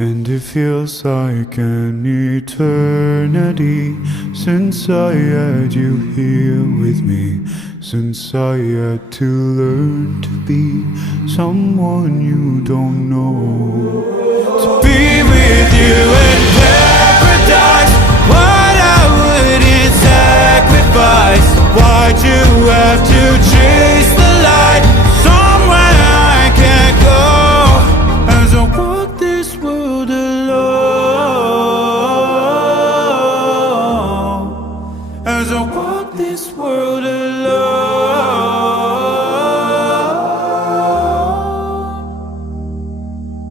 And it feels like an eternity since I had you here with me, since I had to learn to be someone you don't know. To be with you